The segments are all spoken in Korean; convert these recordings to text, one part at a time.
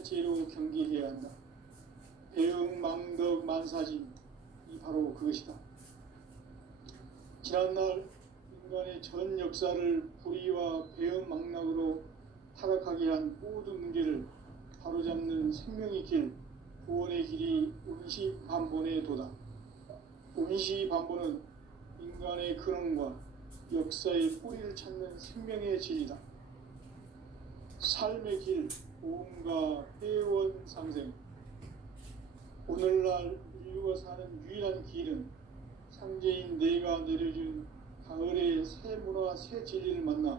한 지혜로 경계해야 한다. 배응망덕 만사진이 바로 그것이다. 지난날 인간의 전 역사를 불의와 배응망락으로 타락하게 한 모든 문제를 바로잡는 생명의 길, 구원의 길이 운시반본의 도다. 운시반본은 인간의 근원과 역사의 뿌리를 찾는 생명의 진리다. 삶의 길, 보험과 회원 상생. 오늘날 인류가 사는 유일한 길은 삼재인 내가 내려준 가을의 새 문화, 새 진리를 만나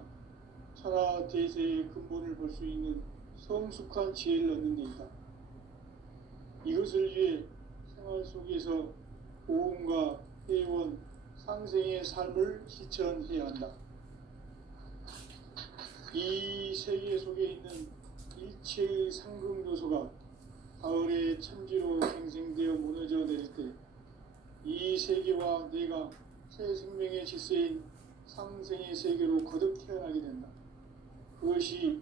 천하 대세의 근본을 볼 수 있는 성숙한 지혜를 얻는 데 있다. 이것을 위해 생활 속에서 보험과 회원, 상생의 삶을 실천해야 한다. 이 세계 속에 있는 일체의 상극 요소가 가을의 천지로 갱생되어 무너져 내릴 때 이 세계와 내가 새 생명의 질서인 상생의 세계로 거듭 태어나게 된다. 그것이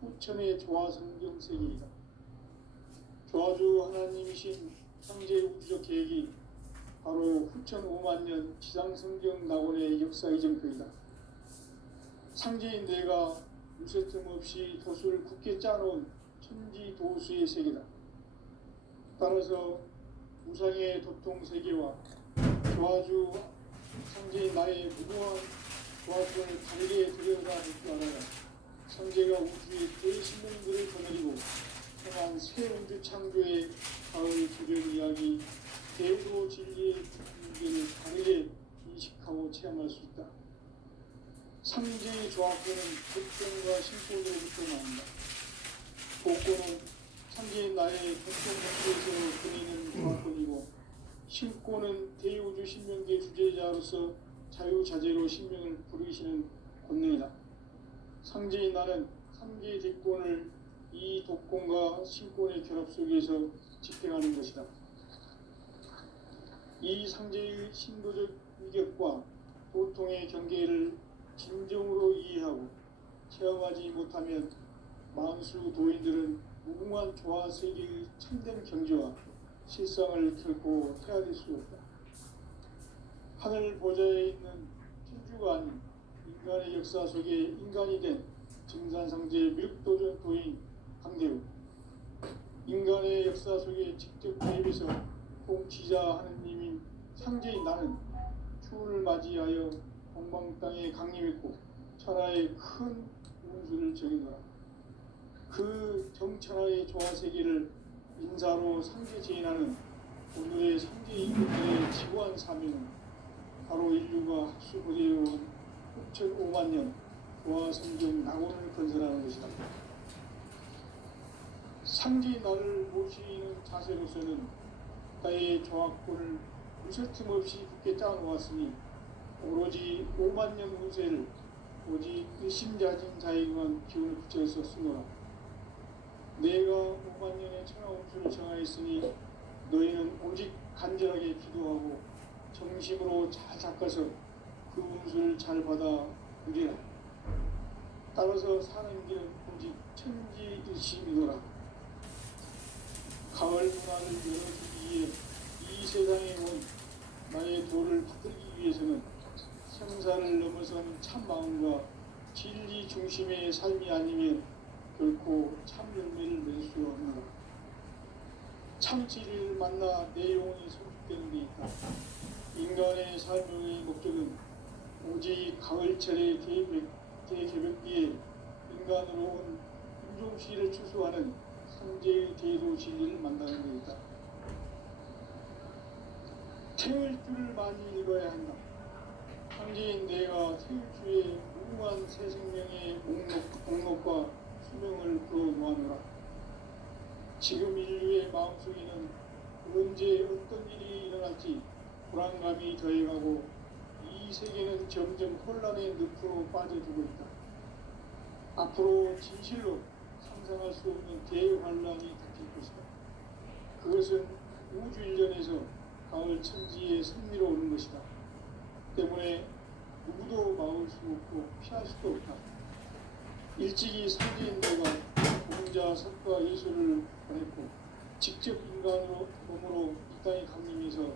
후천의 조화성경 세계이다. 조화주 하나님이신 창제 우주적 계획이 바로 후천 5만 년 지상성경 낙원의 역사 이정표이다. 창제인 내가 유세틈 없이 도수를 굳게 짜놓은 천지 도수의 세계다. 따라서 우상의 도통 세계와 조화주 창제인 나의 무궁한 조화권을 다르게 들여다볼 줄 알아야 창제가 우주의 대신명들을 거느리고 행한 새 우주 창조의 가을 조련 이야기, 대우도 진리의 문제를 다르게 인식하고 체험할 수 있다. 삼재의 조합권은 복권과 신권으로부터 나온다. 복권은 삼재인 나의 복권 법칙에서 그리는 조합권이고, 신권은 대우주 신명계 주제자로서 자유자재로 신명을 부르시는 권능이다. 삼재인 나는 삼재의 대권을 이 독권과 신권의 결합 속에서 집행하는 것이다. 이 삼재의 신도적 위격과 도통의 경계를 진정으로 이해하고 체험하지 못하면 만수 도인들은 무궁한 조화 세계의 참된 경지와 실상을 결코 헤아릴 수 없다. 하늘 보좌에 있는 천주가 아닌 인간의 역사 속에 인간이 된 증산상제 미륵도전 도인 강대우, 인간의 역사 속에 직접 개입해서 통치자 하느님인 상제인 나는 추운을 맞이하여 동방 땅에 강림했고 천하의 큰 운수를 정해노라. 그 정천하의 조화세계를 인사로 상제 제인하는 오늘의 상제 인간의 지구한 사명은 바로 인류가 학수고대해온 후천 5만 년 조화성경 낙원을 건설하는 것이다. 상제인 나를 모시는 자세로서는 나의 조화권을 무쇠틈 없이 굳게 짜놓았으니 오로지 5만 년 운세를 오직 일심자진 자에게만 기운을 붙여서 쓰노라. 내가 5만 년의 천하 운수를 정하였으니 너희는 오직 간절하게 기도하고 정심으로 잘 닦아서 그 운수를 잘 받아 누리라. 따라서 사는 길은 오직 천지일심이노라. 가을 문화를 열어주기 위해 이 세상에 온 나의 도를 받들기 위해서는 생사를 넘어선 참 마음과 진리 중심의 삶이 아니면 결코 참 열매를 맺을 수 없노라. 참 진리를 만나 내 영혼이 소속되는 데 있다. 인간의 삶의 목적은 오직 가을철의 대개벽기에 인간으로 온 인종시를 추수하는 성제의 대도 진리를 만나는 데 있다. 태울 줄을 많이 읽어야 한다. 상제인 내가 태울 주의 무궁한 새 생명의 목록과 수명을 풀어놓아노라. 지금 인류의 마음속에는 언제 어떤 일이 일어날지 불안감이 더해가고 이 세계는 점점 혼란의 늪으로 빠져들고 있다. 앞으로 진실로 상상할 수 없는 대환란이 닥칠 것이다. 그것은 우주 일련에서 가을 천지의 승리로 오는 것이다. 때문에 누구도 막을 수 없고 피할 수도 없다. 일찍이 상제인 내가 혼자 석과 예수를 보냈고 직접 인간으로 몸으로 이 땅에 강림해서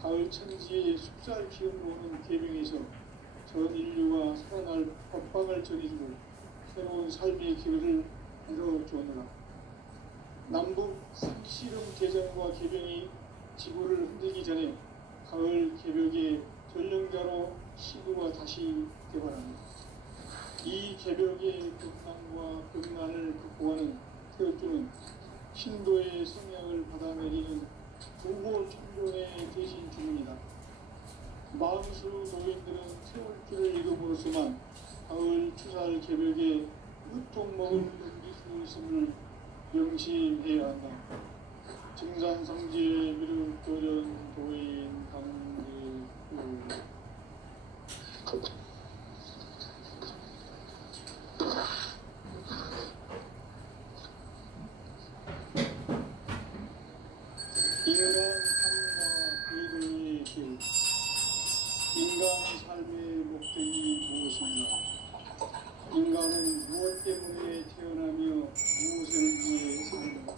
가을 천지의 숲살 기운으로 오는 계명에서 전 인류가 살아날 법방을 전해주고 새로운 삶의 기회를 열어주었노라. 남북 상씨름 개정과 개병이 지구를 흔들기 전에 가을 개벽의 전령자로 시구가 다시 개발합니다. 이 개벽의 극한과 극난을 극복하는 태극주는 신도의 성향을 받아내리는 부모 총존의 대신 주문이다. 마음수 노인들은 세월주를 읽음으로써만 가을 추살 개벽에 으통먹을 넘길 수 있음을 명심해야 한다. 증산성지의 미륵도전 도인 강대구 인간 삶과 궤도의 길. 인간 삶의 목적이 무엇인가? 인간은 무엇 때문에 태어나며 무엇을 위해 사는가?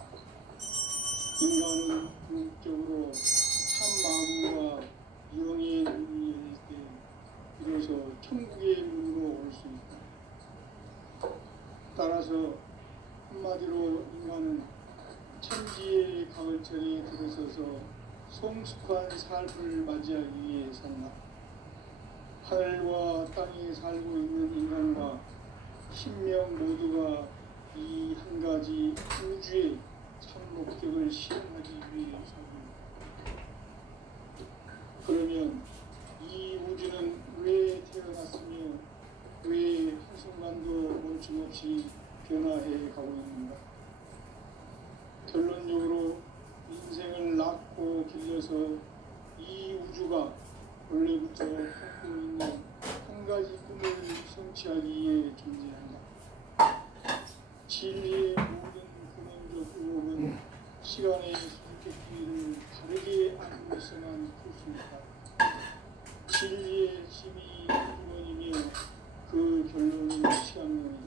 인간은 궁극적으로 참 마음과 영의 문이 열릴 때 비로소 천국의 문으로 올 수 있다. 따라서 한마디로 인간은 천지의 가을철에 들어서서 성숙한 삶을 맞이하기 위해 산다. 하늘과 땅에 살고 있는 인간과 신명 모두가 이 한 가지 우주의 참 목적을 실현하기 위해 살고 있다. 그러면 이 우주는 왜 태어났으며 왜 한순간도 멈춤없이 변화해 가고 있는가? 결론적으로 인생을 낳고 길러서 이 우주가 원래부터 갖고 있는 한 가지 꿈을 성취하기 위해 존재한다. 진리의 모든 근원적 의혹은 시간의 수수께끼를 다르게 알고 있어만 풀 수 있다. 진리의 힘이 근원이며 그 결론은 시간론이다.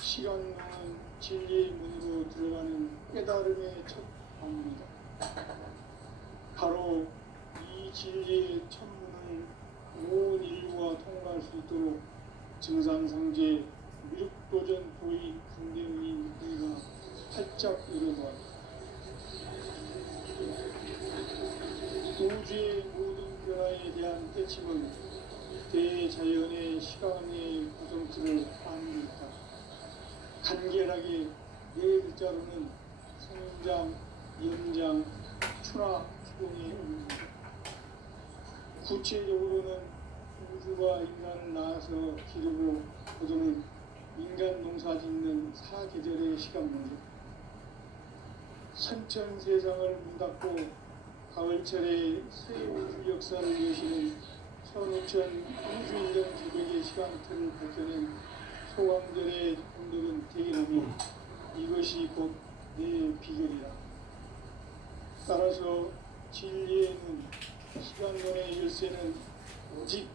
시간론은 진리의 문으로 들어가는 깨달음의 첫 방문이다. 바로 이 진리의 천문을 온 인류가 통과할 수 있도록 증산성제 미륵도전 도의 강대의 우리가 활짝 열어놓았다. 우주의 모든 변화에 대한 때침은 대자연의 시간의 구성틀을 아는 있다. 간결하게 네 글자로는 성장, 연장, 추락, 추동의 의미입니다. 구체적으로는 우주가 인간을 낳아서 기르고 거두는 인간 농사 짓는 사계절의 시간문제, 선천세상을 문닫고 가을철에 새 우주 역사를 여시는 선우천 우주인전 기백의 시간틀을 밝혀낸 소강절의 분들은 대기하며 이것이 곧 내 비결이다. 따라서 진리의 문, 시간론의 열쇠는 오직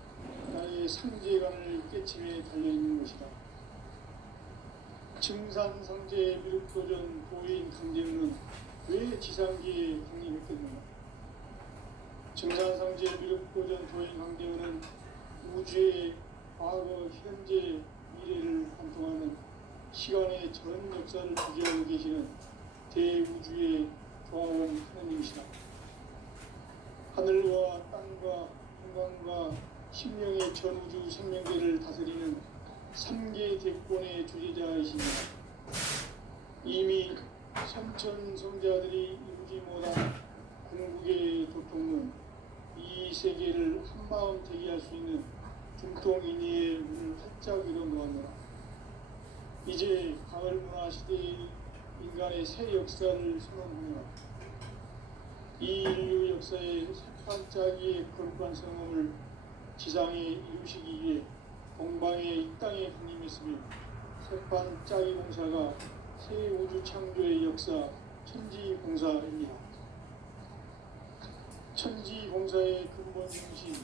나의 상제관을 깨침에 달려있는 것이다. 증산성제 미륵도전 도인 강제는 왜 지상기에 강림했겠는가? 증산성제 미륵도전 도인 강제는 우주의 과거, 현재, 미래를 관통하는 시간의 전 역사를 주재하고 계시는 대우주의 조화원 하나님이시다. 하늘과 땅과 인간과 심령의 전우주 생명계를 다스리는 3개 대권의 주제자이십니다. 이미 삼천성자들이 이루지 못한 궁극의 도통은 이 세계를 한마음 되게 할 수 있는 중통인의의 문을 활짝 열어놓았노라. 이제 가을 문화 시대의 인간의 새 역사를 선언하노라. 이 인류 역사의 새반짝이의 거룩한 성험을 지상에 이루시기 위해 동방의 이 땅에 강림했으며 새반짝이 공사가 새 우주 창조의 역사 천지공사입니다. 천지공사의 근본 정신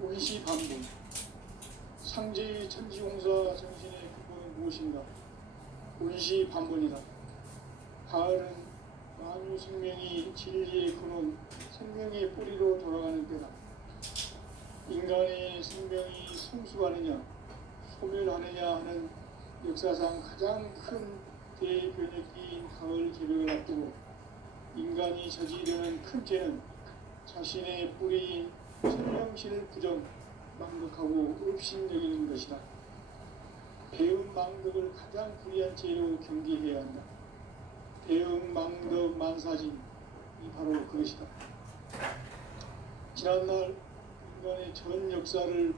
의시반분, 상제의 천지공사 정신의 근본은 무엇인가? 운시 반본이다. 가을은 만유 생명이 진리의 근원, 생명의 뿌리로 돌아가는 때다. 인간의 생명이 성숙하느냐, 소멸하느냐 하는 역사상 가장 큰 대변혁기인 가을 개벽을 앞두고 인간이 저지르는 큰 죄는 자신의 뿌리인 천명신을 부정, 망덕하고 업신여기는 것이다. 배은 망덕을 가장 불의한 죄로 경계해야 한다. 배은 망덕 만사진이 바로 그것이다. 지난날 인간의 전 역사를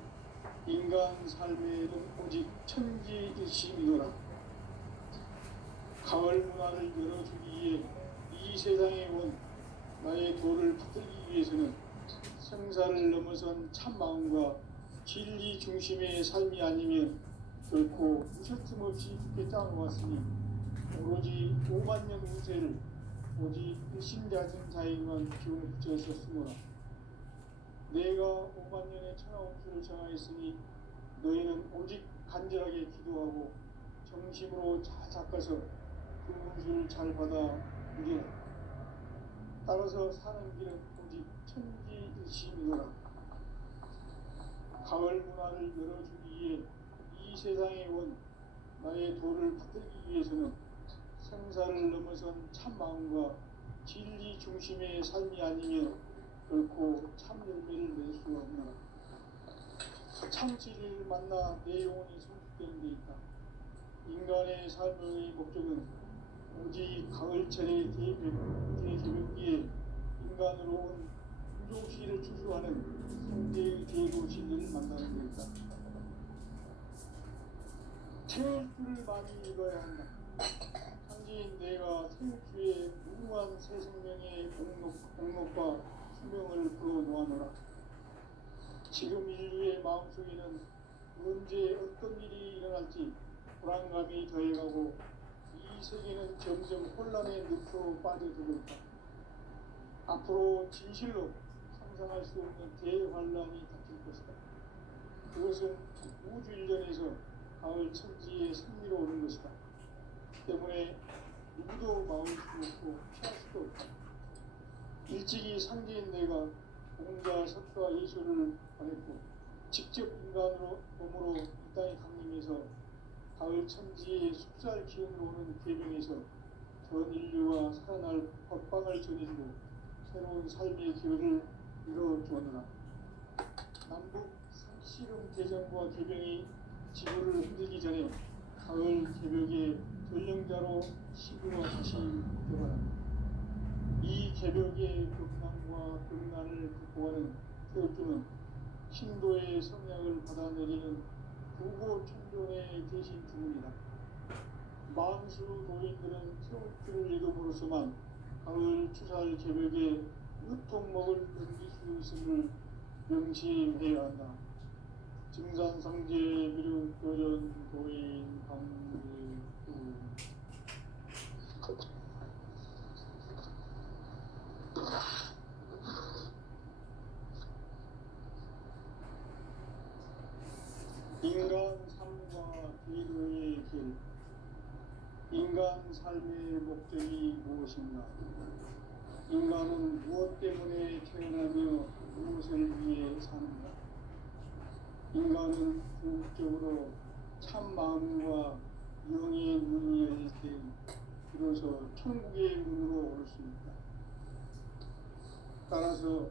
인간 삶에는 오직 천지일심이노라. 가을 문화를 열어주기 위해 이 세상에 온 나의 도를 붙들기 위해서는 생사를 넘어선 참마음과 진리 중심의 삶이 아니면 결코 무셔틈 없이 굳게 따라왔으니 오로지 5만 년 운세를 오직 일심자진 자에게만 기운을 붙였었으므라. 내가 5만 년의 천하운수를 정하였으니 너희는 오직 간절하게 기도하고 정심으로 잘 닦아서 그 운수를 잘 받아 누리라. 따라서 사는 길은 오직 천지일심이노라. 가을 문화를 열어주기 위해 이 세상에 온 나의 도를 붙들기 위해서는 생사를 넘어선 참마음과 진리 중심의 삶이 아니면 결코 참 열매를 낼 수 없노라. 참 진리를 만나 내 영혼이 성숙되는 데 있다. 인간의 삶의 목적은 오직 가을철의 대개벽기에 인간으로 온 인종시를 추수하는 성대의 대도시를 만나는 데 있다. 태울줄을 많이 읽어야 한다. 상지인 내가 태울주의 무궁한 새 생명의 공록과 수명을 불어놓아노라. 지금 인류의 마음속에는 언제 어떤 일이 일어날지 불안감이 더해가고 이 세계는 점점 혼란의 늪으로 빠져들고 있다. 앞으로 진실로 상상할 수 없는 대환란이 닥칠 것이다. 그것은 우주 일전에서 가을 천지의 승리로 오는 것이다. 때문에 누구도 막을 수 없고 피할 수도 없다. 일찍이 상제인 내가 공자, 석가, 예수를 보냈고 직접 인간으로 몸으로 이 땅에 강림해서 가을 천지의 숲살 기운으로 오는 계명에서 전 인류가 살아날 법방을 전해주고 새로운 삶의 기회를 이뤄주었노라. 남북 상씨름 대전과 개병이 지구를 흔들기 전에 가을 개벽의 전령자로 시구가 다시 되어간다. 이 개벽의 극난과 극난을 극복하는 태엽주는 신도의 성약을 받아내리는 부고 천존의 대신 주문이다. 만수 도인들은 태엽주를 읽음으로써만 가을 추살 개벽의 으통목을 넘길 수 있음을 명심해야 한다. 증산상제 미륵 도전 도인 강대구 인간 삶과 기도의 길. 인간 삶의 목적이 무엇인가? 인간은 무엇 때문에 태어나며 무엇을 위해 사는가? 인간은 궁극적으로 참 마음과 영의 문이 열릴 때 비로소 천국의 문으로 올 수 있다. 따라서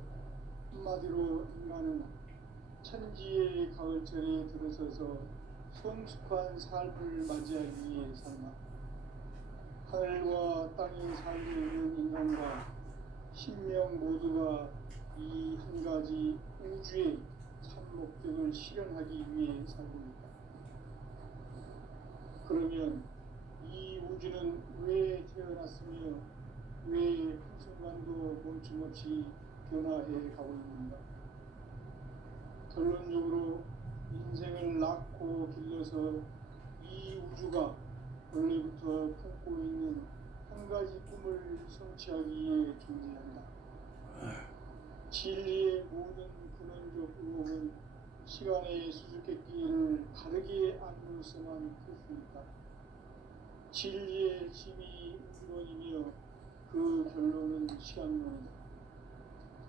한마디로 인간은 천지의 가을철에 들어서서 성숙한 삶을 맞이하기 위해 산다. 하늘과 땅에 살고 있는 인간과 신명 모두가 이 한 가지 우주의 참 목적을 실현하기 위해 살고 있다. 그러면 이 우주는 왜 태어났으며 왜 한순간도 멈춤없이 변화해 가고 있는가? 결론적으로 인생을 낳고 길러서 이 우주가 원래부터 품고 있는 한 가지 꿈을 성취하기 위해 존재한다. 진리의 모든 근원적 의혹은 시간의 수수께끼를 바르게 알므로써만 풀 수 있다. 진리의 힘이 우론이며 그 결론은 시간론이다.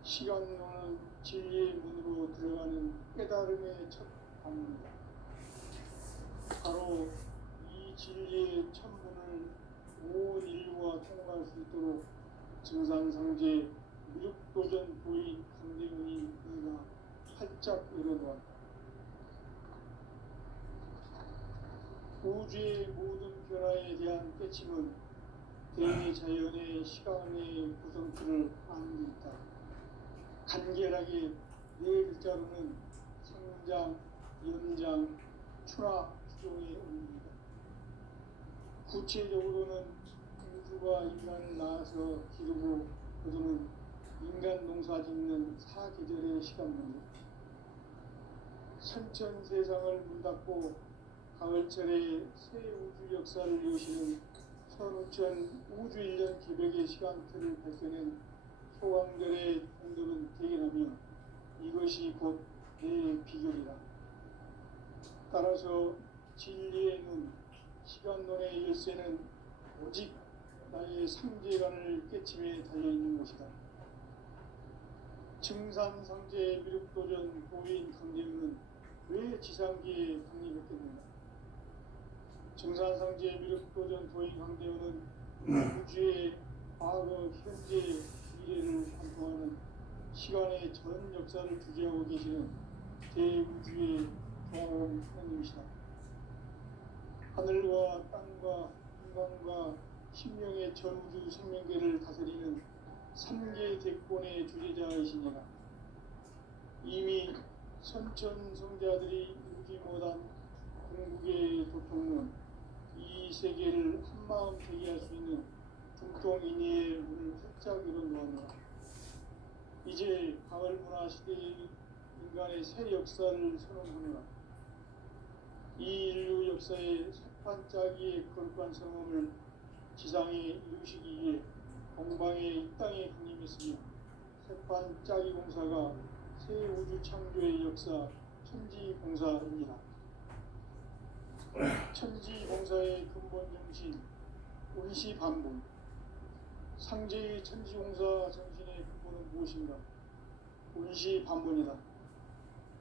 시간론은 진리의 문으로 들어가는 깨달음의 첫 방문이다. 바로 이 진리의 천문을 온 인류가 통과할 수 있도록 증산상제 미륵도전 도인 강대훈이 내가 활짝 열어놓았다. 우주의 모든 변화에 대한 깨침은 대자연의 시간의 구성틀을 아는 데 있다. 간결하게 네 글자로는 성장, 연장, 추나 추종의 의미이다. 구체적으로는 우주가 인간을 낳아서 기르고 거두는 인간 농사 짓는 사계절의 시간문이다. 선천 세상을 문닫고 가을철에 새 우주 역사를 여시는 선우천 우주 1년 개벽의 시간틀을 밝혀낸 소왕들의 공덕은 대견하며 이것이 곧 내 비결이다. 따라서 진리의 눈, 시간론의 열쇠는 오직 나의 상제관을 깨침에 달려있는 것이다. 증산상제 미륵도전 도인 강대훈은 왜 지상기에 강림했겠는가? 증산상제 미륵도전 도인 강대훈은 우주의 과거, 현재, 미래를 관통하는 시간의 전 역사를 주재하고 계시는 대우주의 종합 하나님이시다. 하늘과 땅과 인간과 신명의 전우주 생명계를 다스리는 3계 대권의 주제자이시니라. 이미 선천 성자들이 이루지 못한 궁극의 도통론, 이 세계를 한마음 되게 할 수 있는 중통인의의 문을 활짝 열어놓았노라. 이제 가을 문화 시대의 인간의 새 역사를 선언하노라. 이 인류 역사의 새판짜기의 거룩한 성험을 지상에 이루시기 위해 공방에 이 땅에 강림했으며 새판짜기 공사가 새 우주 창조의 역사 천지공사입니다. 천지공사의 근본 정신 운시반본, 상제의 천지공사 정신의 근본은 무엇인가? 운시반본이다.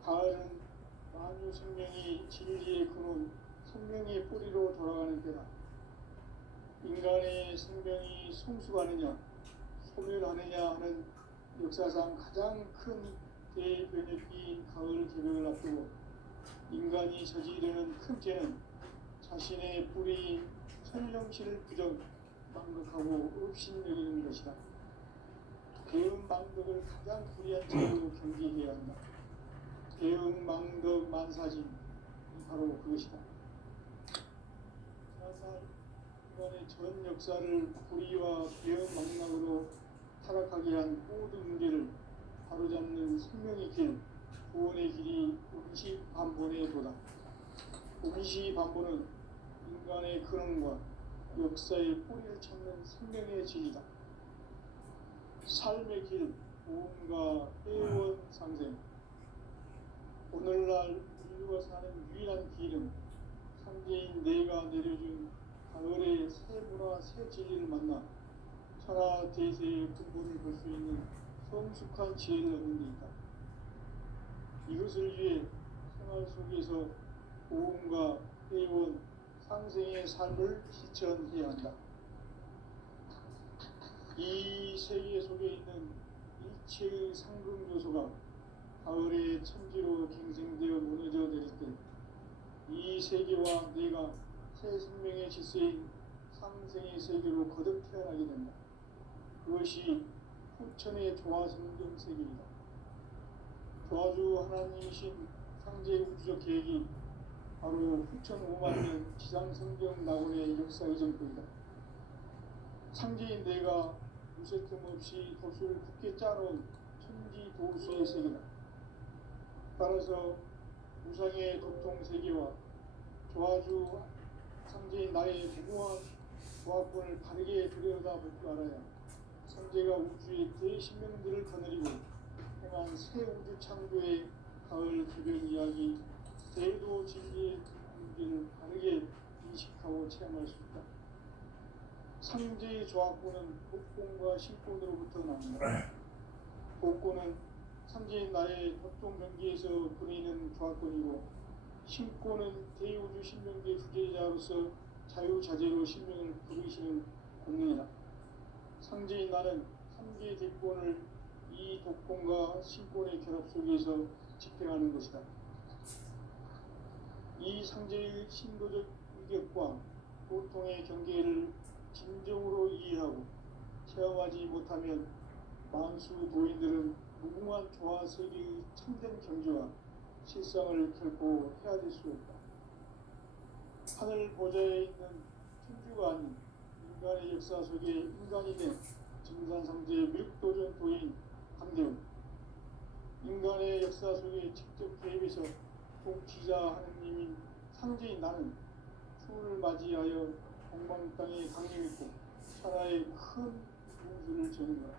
가을은 만유 생명이 진리의 근원, 생명의 뿌리로 돌아가는 때다. 인간의 생명이 성숙하느냐, 소멸하느냐 하는 역사상 가장 큰 대변혁기인 가을 개벽을 앞두고 인간이 저지르는 큰 죄는 자신의 뿌리인 천령실을 부정 망극하고 업신여기는 것이다. 대응망덕을 가장 불의한 죄로 경계해야 한다. 대응망덕 만사진, 바로 그것이다. 사살 인간의 전 역사를 불의와 대응망락으로 타락하게 한 모든 문제를 바로잡는 생명의 길, 구원의 길이 운시반본의 도다. 운시반본은 인간의 근원과 역사의 뿌리를 찾는 생명의 진리다. 삶의 길, 보험과 회원 상생. 오늘날 인류가 사는 유일한 길은 상제인 내가 내려준 가을의 새 문화, 새 진리를 만나 천하 대세의 근본을 볼 수 있는 성숙한 지혜를 얻는 데 있다. 이것을 위해 생활 속에서 보험과 회원, 상생의 삶을 실천해야 한다. 이 세계 속에 있는 일체의 상금 요소가 가을의 천지로 갱생되어 무너져 내릴 때 이 세계와 내가 새 생명의 질서인 상생의 세계로 거듭 태어나게 된다. 그것이 후천의 조화성경 세계이다. 조화주 하나님이신 상제 우주적 계획이 바로 후천 5만 년 지상성경 낙원의 역사 이전부이다. 상제인 내가 무쇠 틈 없이 도수를 굳게 짜놓은 천지 도수의 세계다. 따라서 무상의 도통 세계와 조화주 상제인 나의 무모한 조합권을 바르게 들여다볼 줄 알아야 상제가 우주의 대신명들을 거느리고 행한 새 우주 창조의 가을 개별 이야기, 대도 진리의 문제를 바르게 인식하고 체험할 수 있다. 상제의 조합구는 복권과 신권으로부터 나옵니다. 복권은 상제인 나의 협동 경기에서 부리는 조합권이고, 신권은 대우주 신명계 주제자로서 자유자재로 신명을 부르시는 권능이다. 상제인 나는 3개의 대권을 이 독권과 신권의 결합 속에서 집행하는 것이다. 이 상제의 신도적 위격과 보통의 경계를 진정으로 이해하고 체험하지 못하면 만수 도인들은 무궁한 조화 세계의 참된 경지와 실상을 결코 헤아릴 수 없다. 하늘 보좌에 있는 천주가 아닌 인간의 역사 속에 인간이 된 증산상제의 밀도전 도인 강대훈, 인간의 역사 속에 직접 개입해서 통치자 하느님인 상제인 나는 추을 맞이하여 동방 땅에 강림했고 천하의 큰 문수를 저는다.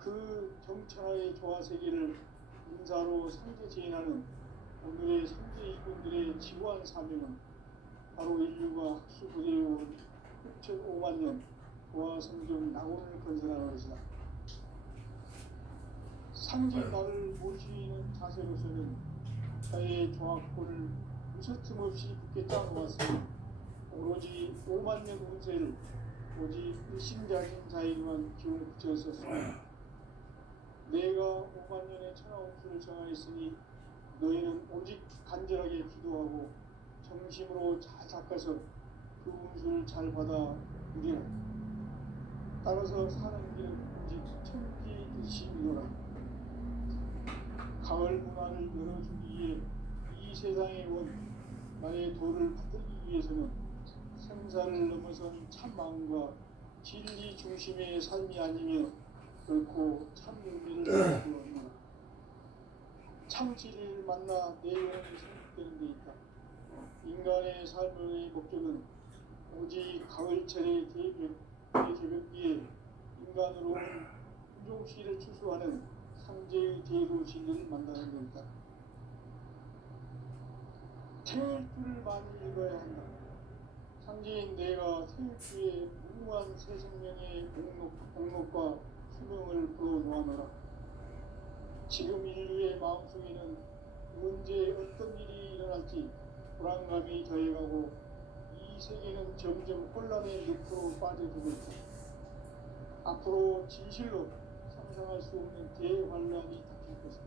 그 정천하의 조화세계를 인사로 상제 제인하는 오늘의 상제 이군들의 지구한 사명은 바로 인류가 학수 부대해온 6,500만 년 조화 성경 낙원을 건설하는 것이다. 상제 나를 모시는 자세로서는 자의 조합권을 무서틈 없이 굳게 짜놓았으니 오로지 5만 년 운세를 오직 일심자진 자에게만 기운을 붙였었습니다. 내가 5만 년의 천하운수를 정하였으니 너희는 오직 간절하게 기도하고 정심으로 잘 닦아서 그 운수를 잘 받아 누리라. 따라서 사는 길은 오직 천지일심이노라. 가을 문화를 열어주기 위해 이 세상에 온 나의 도를 받들기 위해서는 생사를 넘어선 참 마음과 진리 중심의 삶이 아니면 결코 참 의미를 얻는 참 진리를 만나 내 영혼이 성립되는 데 있다. 인간의 삶의 목적은 오직 가을철의 개벽기에 인간으로 인종시를 추수하는 상제의 대도 진리를 만나는 데 있다. 태일주를 많이 읽어야 한다. 상제인 내가 태일주의 무궁한 새 생명의 목록과 수명을 불어놓아노라. 지금 인류의 마음속에는 언제 어떤 일이 일어날지 불안감이 더해가고 이 세계는 점점 혼란의 늪으로 빠져들고 있다. 앞으로 진실로 상상할 수 없는 대환란이 닥칠 것이다.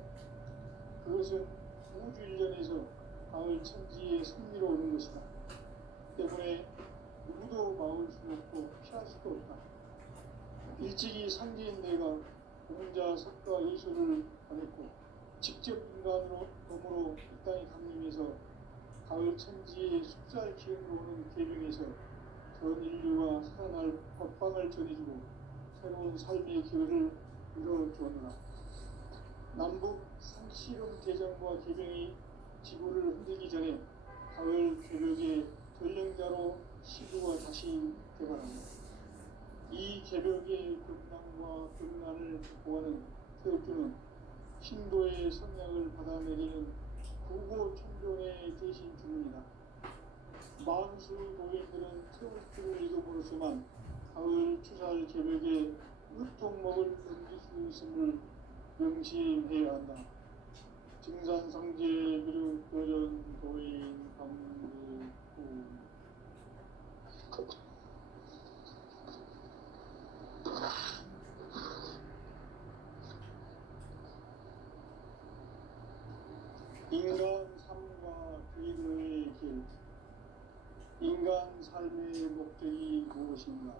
그것은 우주 일련에서 가을 천지의 승리로 오는 것이다. 때문에 누구도 막을 수 없고 피할 수도 없다. 일찍이 상제인 내가 공자 석가 예수를 보냈고 직접 인간으로 몸으로 이 땅에 강림해서 가을 천지의 숫살 기운으로 오는 계명에서 전 인류가 살아날 법방을 전해주고 새로운 삶의 기회를 이뤄주었노라. 남북 상시름 대전과 계명이 지구를 흔들기 전에 가을 개벽의 전령자로 시구가 다시 개발합니다. 이 개벽의 금난과 금난을 보호하는 태극주는 신도의 성량을 받아내리는 구고 천존의 대신 주문이다. 만수 도인들은 태극주를 읽어보로서만 가을 추살 개벽의 으통목을 넘길 수 있음을 명심해야 한다. 증산상제 미륵도전 도인 강대훈 인간 삶과 비로의 길. 인간 삶의 목적이 무엇인가?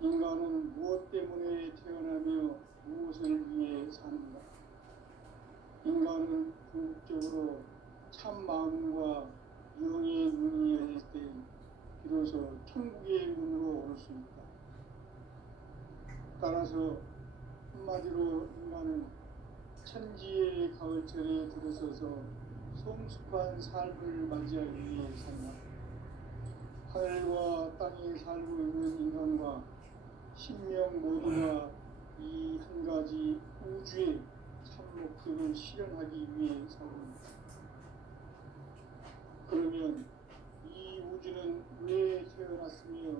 인간은 무엇 때문에 태어나며 무엇을 위해 사는가? 인간은 궁극적으로 참 마음과 영의 문이 열릴 때 비로소 천국의 문으로 올 수 있다. 따라서 한마디로 인간은 천지의 가을철에 들어서서 성숙한 삶을 맞이하기 위해 산다. 하늘과 땅에 살고 있는 인간과 신명 모두가 이 한 가지 우주의 참 목적을 실현하기 위해 살고있다. 그러면 이 우주는 왜 태어났으며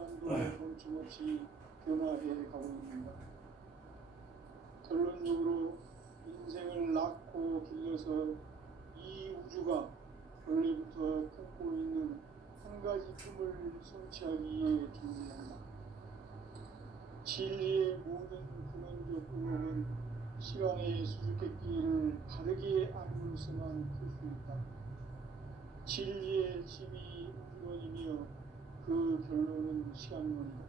시간도 멈춤없이 변화해 가고 있습니다. 결론적으로 인생을 낳고 길러서 이 우주가 원래부터 품고 있는 한 가지 꿈을 성취하기 위해 존재한다. 진리의 모든 근원적 의혹은 시간의 수수께끼를 바르게 알고서만 풀 수 있다. 진리의 힘이 우주론이며 그 결론은 시간론이다.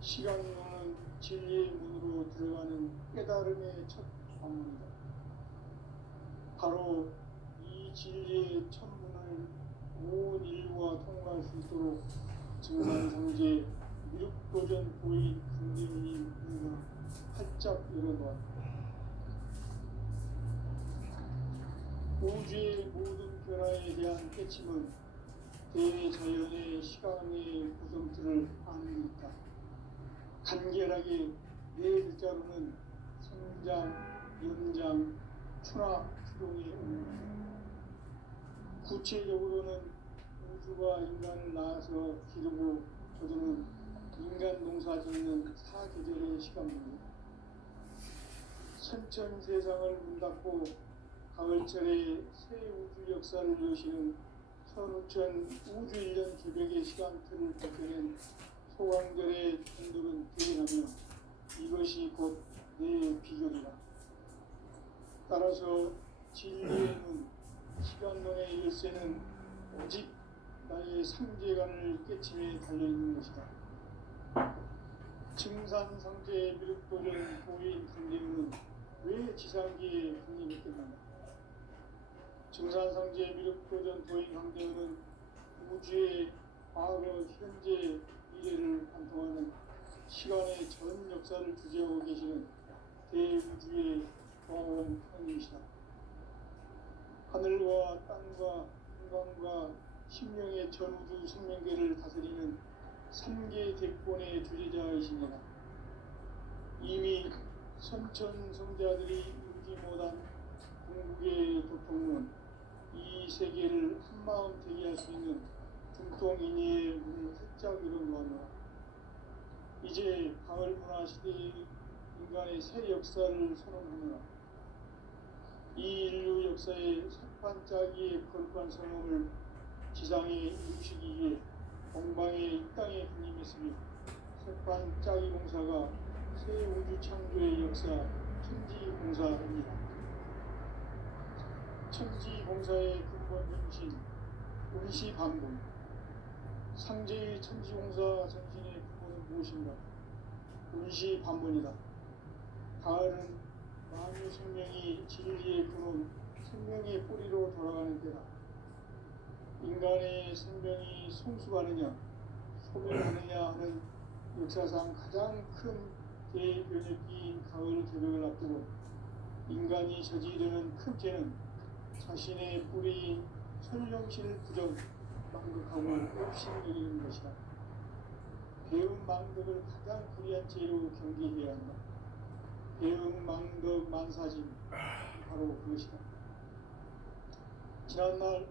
시간론은 진리의 문으로 들어가는 깨달음의 첫 관문이다. 바로 이 진리의 천문을 온 인류가 통과할 수 있도록 증산상제 미륵도전 보인 강대문이 문을 활짝 열어놓았다. 우주의 모든 변화에 대한 깨침은 대자연의 시간의 구성틀을 아는 있다. 간결하게 네 글자로는 성장, 연장, 추락, 추동의 의미다. 구체적으로는 우주가 인간을 낳아서 기르고 거두는 인간 농사 짓는 사계절의 시간입니다. 선천 세상을 문 닫고 가을철에 새 우주 역사를 여시는 선우천 우주 1년 기백의 시간틀을 벗겨낸 소강절의 천득은 대인하며 이것이 곧 내 비결이다. 따라서 진리의 눈, 시간론의 열쇠는 오직 나의 상제관을 깨침에 달려있는 것이다. 증산상제의 미륵도전 보인 강대문은 왜 지상기에 군림했겠는가? 증산상제의 미륵도전 보인 강대문은 우주의 과거, 현재, 미래를 관통하는 시간의 전 역사를 주재하고 계시는 대우주의 과원 하나님이시다. 하늘과 땅과 인간과 신명의 전우주 생명계를 다스리는 3개 대권의 주제자이십니다. 이미 선천성자들이 울지 못한 궁극의 도통은 이 세계를 한마음 되게 할 수 있는 중통인의의 문을 활짝 열어놓았노라. 이제 가을문화 시대의 인간의 새 역사를 선언하노라. 이 인류 역사의 첫 반짝이의 거룩한 성험을 지상에 이루시기 위해 공방의 이 땅에 군림했으며 첫 반짝이 공사가 새 우주 창조의 역사 천지공사입니다. 천지공사의 근본 정신 운시반본. 상제의 천지공사 정신의 근본은 무엇인가? 운시반본이다. 가을은 만유 생명이 진리의 근원, 생명의 뿌리로 돌아가는 때다. 인간의 생명이 성숙하느냐, 소멸하느냐 하는 역사상 가장 큰 대변혁기인 가을 개벽을 앞두고 인간이 저지르는 큰 죄는 자신의 뿌리인 설령실 부정, 망극하고 없신여기는 것이다. 배움 망덕을 가장 불의한 죄로 경계해야 한다. 배움 망덕 만사짐, 바로 그것이다. 지난날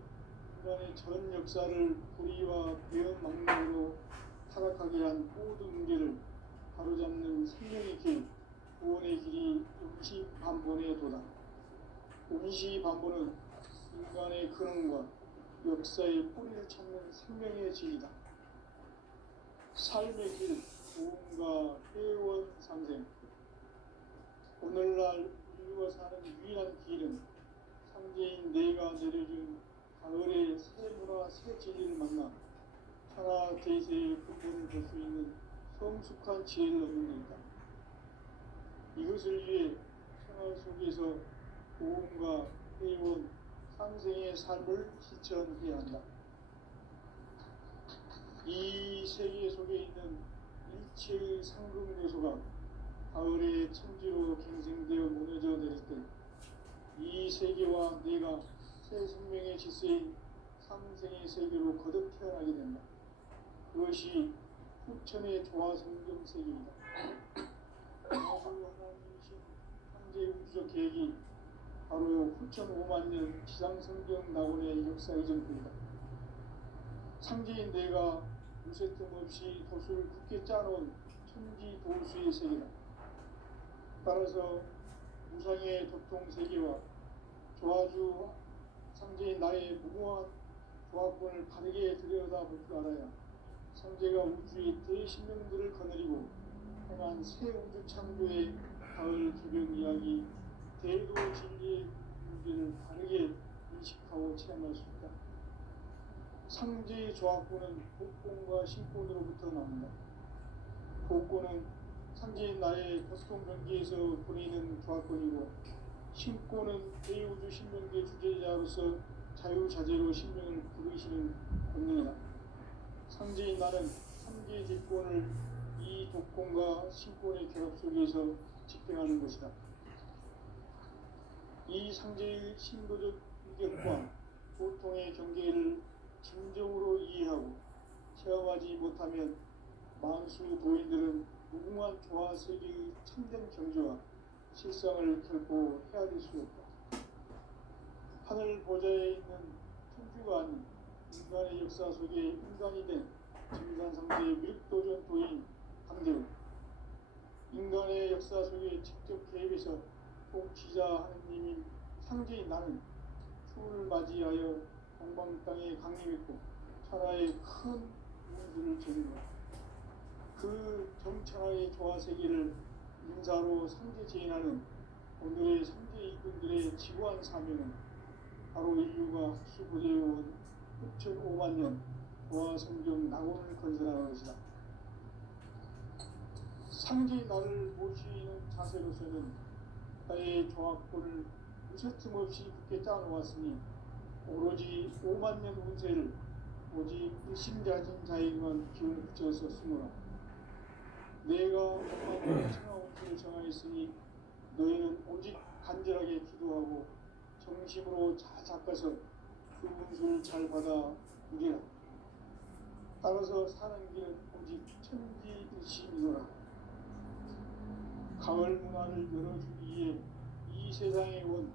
인간의 전 역사를 불의와 배움 망덕으로 타락하게 한 모든 문제를 바로잡는 생명의 길, 구원의 길이 운시반본에 도다. 운시반본은 인간의 근원과 역사의 뿌리를 찾는 생명의 길이다. 삶의 길, 구원과 회원 상생. 오늘날 인류가 사는 유일한 길은 상제인 내가 내려준 가을의 새 문화, 새 진리를 만나 천하 대세의 근본을 볼 수 있는 성숙한 지혜를 얻는 것이다. 이것을 위해 생활 속에서 구원과 회원, 상생의 삶을 실천해야 한다. 이 세계 속에 있는 일체의 상금 요소가 가을의 천지로 갱생되어 무너져 내릴 때 이 세계와 내가 새 생명의 질서인 상생의 세계로 거듭 태어나게 된다. 그것이 후천의 조화성경 세계이다. 하나님이신 황제의 우주적 계획이 바로 후천 5만 년 지상성경 낙원의 역사 이전부이다. 상제인 내가 무쇠 틈 없이 도수를 굳게 짜놓은 천지 도수의 세계다. 따라서 무상의 도통 세계와 조화주 상제인 나의 무모한 조합권을 바르게 들여다볼 줄 알아야 상제가 우주의 대신명들을 거느리고 행한 새 우주 창조의 가을 기병 이야기 대도 진리의 문제를 바르게 인식하고 체험할 수 있다. 상제의 조합권은 복권과 신권으로부터 나온다. 복권은 상제인 나의 보통 경계에서 보내는 조합권이고, 신권은 대우주 신명계 주제자로서 자유자재로 신명을 부르시는 권능이다. 상제인 나는 상제의 뒷권을 이 독권과 신권의 결합 속에서 집행하는 것이다. 이 상제의 신도적 인격과 보통의 경계를 진정으로 이해하고 체험하지 못하면 만수 도인들은 무궁한 조화 세계의 참된 경지와 실상을 결코 헤아릴 수 없다. 하늘 보좌에 있는 천주가 아닌 인간의 역사 속에 인간이 된 증산상제의 미륵도전 도인 강대우, 인간의 역사 속에 직접 개입해서 통치자 하느님인 상제인 나는 추운을 맞이하여 동방 땅에 강림했고 천하의 큰 운수를 전했다. 그 정천하의 조화 세계를 인사로 상제 제인하는 오늘의 상제 이꾼들의 지구한 사명은 바로 인류가 수고되어온 6,5만 년 조화 성경 낙원을 건설하는 것이다. 상제의 나를 모시는 자세로서는 나의 조합권을 무쇠 틈 없이 굳게 짜놓았으니 오로지 5만 년 운세를 오직 일심자진 자에게만 기운을 붙여서 쓰노라. 내가 5만 년 천하 운세를 정하였으니 너희는 오직 간절하게 기도하고 정심으로 잘 닦아서 그 운수를 잘 받아 누리라. 따라서 사는 길은 오직 천지일심이노라. 가을 문화를 열어주기 위해 이 세상에 온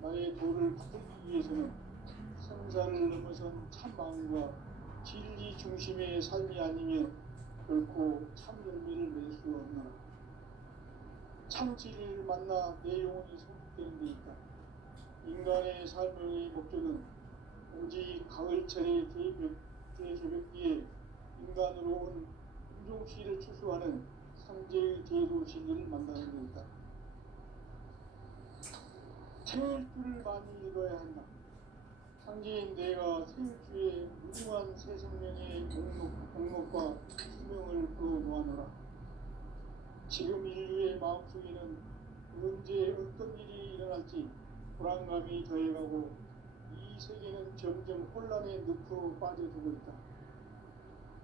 나의 도를 붙들기 위해서는 생사를 넘어선 참 마음과 진리 중심의 삶이 아니면 결코 참 열매를 낼 수 없노라. 참 진리를 만나 내 영혼이 성숙되는 데 있다. 인간의 삶의 목적은 오직 가을철의 대개벽기에 인간으로 온 인종시를 추수하는 상제의 대도 진리를 만나는 데 있다. 태일주를 많이 읽어야 한다. 상제인 내가 태일주의 무궁한 새 생명의 목록과 수명을 풀어놓아노라. 지금 인류의 마음속에는 언제 어떤 일이 일어날지 불안감이 더해가고 이 세계는 점점 혼란의 늪으로 빠져들고 있다.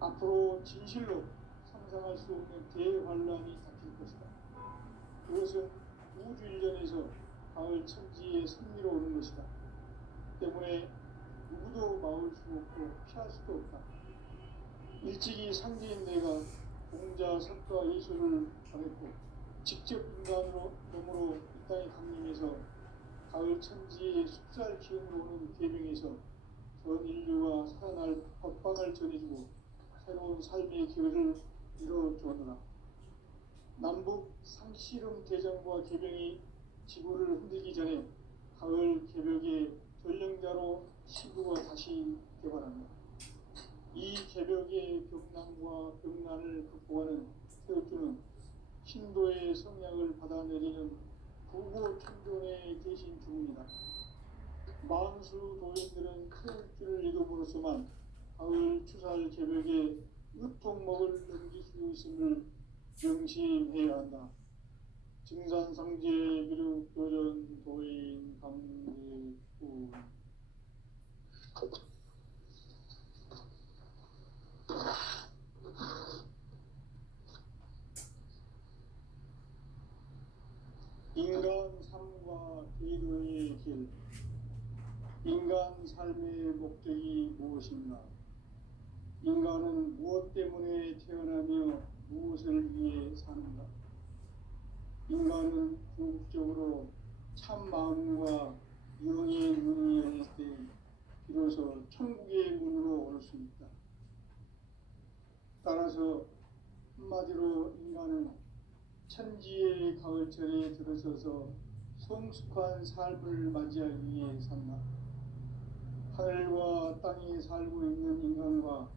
앞으로 진실로 상상할 수 없는 대환란이 닥칠 것이다. 그것은 우주 일련에서 가을 천지의 승리로 오는 것이다. 때문에 누구도 막을 수 없고 피할 수도 없다. 일찍이 상제인 내가 공자, 석가, 예술을 전했고 직접 인간으로 몸으로 이 땅에 강림해서 가을 천지의 숫살 기운으로 오는 계명에서 전 인류가 살아날 법방을 전해주고 새로운 삶의 기회를 이뤄주었노라. 남북 상씨름 대전과 개병이 지구를 흔들기 전에 가을 개벽의 전령자로 시구가 다시 개발합니다. 이 개벽의 병난과 병난을 극복하는 태극주는 신도의 성약을 받아내리는 부고 천존의 대신 주입니다. 만수 도인들은 태극주를 읽음으로써만 가을 추살 개벽에 으통먹을 넘길 수 있음을 명심해야 한다. 증산상제 미륵도전 도인 강대우. 인간 삶과 기도의 길. 인간 삶의 목적이 무엇인가? 인간은 무엇 때문에 태어나며 무엇을 위해 사는가? 인간은 궁극적으로 참 마음과 영의 문이 열릴 때 비로소 천국의 문으로 올 수 있다. 따라서 한마디로 인간은 천지의 가을철에 들어서서 성숙한 삶을 맞이하기 위해 산다. 하늘과 땅에 살고 있는 인간과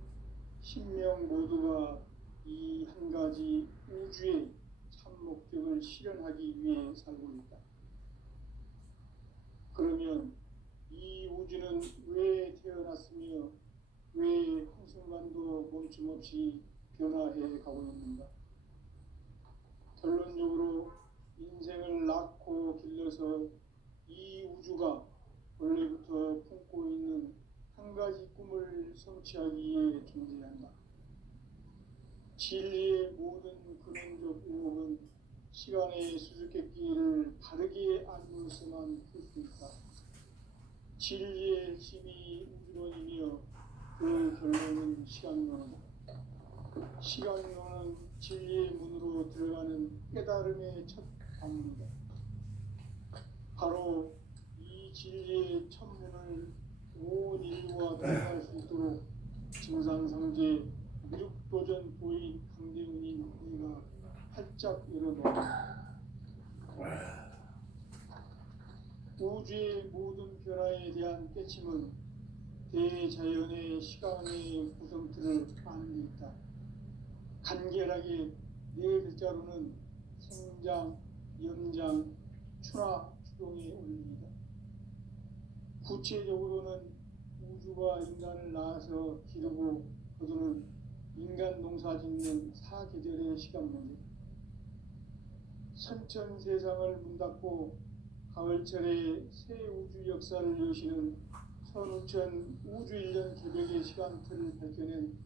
신명 모두가 이 한 가지 우주의 참 목적을 실현하기 위해 살고 있다. 그러면 이 우주는 왜 태어났으며 왜 한순간도 멈춤없이 변화해 가고 있는가? 결론적으로 인생을 낳고 길러서 이 우주가 원래부터 품고 있는 한 가지 꿈을 성취하기 위해 존재한다. 진리의 모든 근원적 의혹은 시간의 수수께끼를 바르게 알고서만 풀 수 있다. 진리의 힘이 우주론이며 그 결론은 시간론이다. 시간론은 진리의 문으로 들어가는 깨달음의 첫 방문이다. 바로 이 진리의 첫문을 온 인류가 통과할 수 있도록 증산상제 미륵도전 보인 강대훈인 이가 활짝 열어놓았다. 우주의 모든 변화에 대한 깨침은 대자연의 시간의 구성틀을 아는 데 있다. 간결하게 네 글자로는 생장, 연장, 추나 추동의 원리이다. 구체적으로는 우주가 인간을 낳아서 기르고 거두는 인간 농사 짓는 사계절의 시간 문제. 선천 세상을 문 닫고 가을철에 새 우주 역사를 여시는 선우천 우주 1년 개벽의 시간틀을 밝혀낸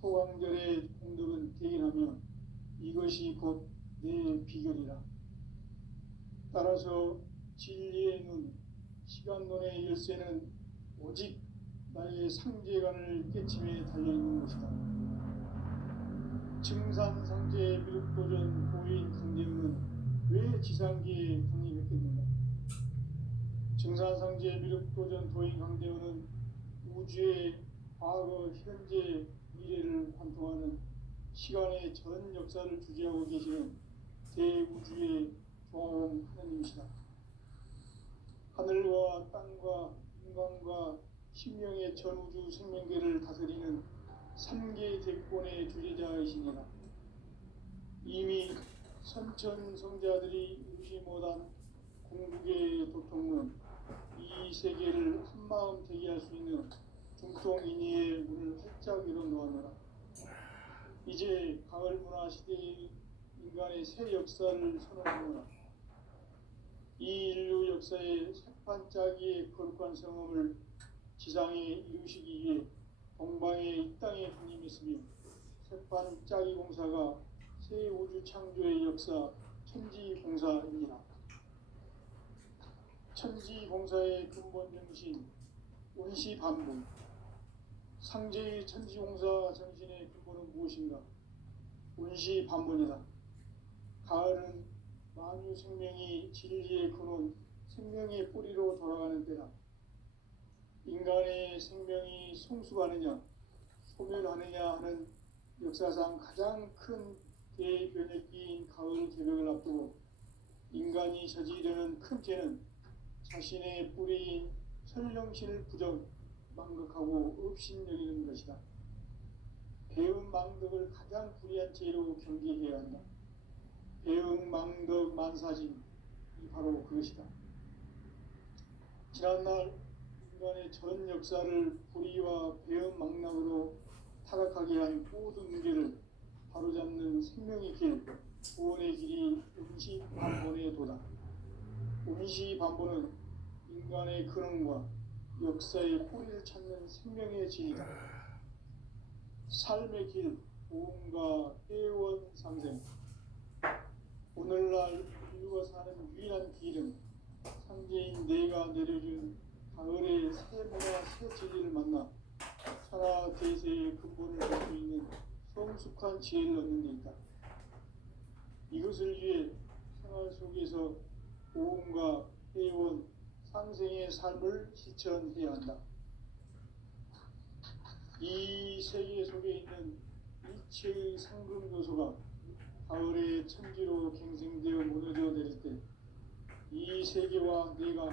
소강절의 공덕은 대견하며 이것이 곧 내 비결이라. 따라서 진리의 눈, 시간론의 열쇠는 오직 나의 상제관을 깨침에 달려있는 것이다. 증산상제 미륵도전 보인 강대훈은 왜 지상기에 강림했겠는가? 증산상제 미륵도전 도인 강대훈은 우주의 과거, 현재, 미래를 관통하는 시간의 전 역사를 주재하고 계시는 대우주의 조화원 하나님이시다. 하늘과 땅과 인간과 신명의 전우주 생명계를 다스리는 3개 대권의 주재자이시니라. 이미 선천성자들이 무시 못한 궁극의 도통은 이 세계를 한마음 되게 할 수 있는 중통인의의 문을 활짝 열어놓았노라. 이제 가을 문화 시대의 인간의 새 역사를 선언하노라. 이 인류 역사의 새반짝이의 거룩한 성험을 지상에 이루시기 위해 동방에 이 땅에 군림했으며 새반짝이 공사가 새 우주 창조의 역사 천지공사입니다. 천지공사의 근본 정신 원시반복. 상제의 천지공사 정신의 근본은 무엇인가? 원시반복이다. 가을은 만유 생명이 진리의 근원, 생명의 뿌리로 돌아가는 때다. 인간의 생명이 성숙하느냐, 소멸하느냐 하는 역사상 가장 큰 대변혁기인 가을 개벽을 앞두고 인간이 저지르는 큰 죄는 자신의 뿌리인 설령신을 부정, 망극하고 업신여기는 것이다. 배은 망덕을 가장 불의한 죄로 경계해야 한다. 배응 망덕 만사짐이 바로 그것이다. 지난날 인간의 전 역사를 불의와 배응 망락으로 타락하게 한 모든 문제를 바로잡는 생명의 길, 구원의 길이 원시반본의 도다. 원시반본은 인간의 근원과 역사의 뿌리를 찾는 생명의 진이다. 삶의 길, 보험과 회원 상생. 오늘날 인류가 사는 유일한 길은 상제인 내가 내려준 가을의 새 문화 새 진리를 만나 천하 대세의 근본을 볼 수 있는 성숙한 지혜를 얻는 데 있다. 이것을 위해 생활 속에서 보험과 회원, 상생의 삶을 실천해야 한다. 이 세계 속에 있는 이체의 상금 요소가 가을의 천지로 갱생되어 무너져 내릴 때 이 세계와 내가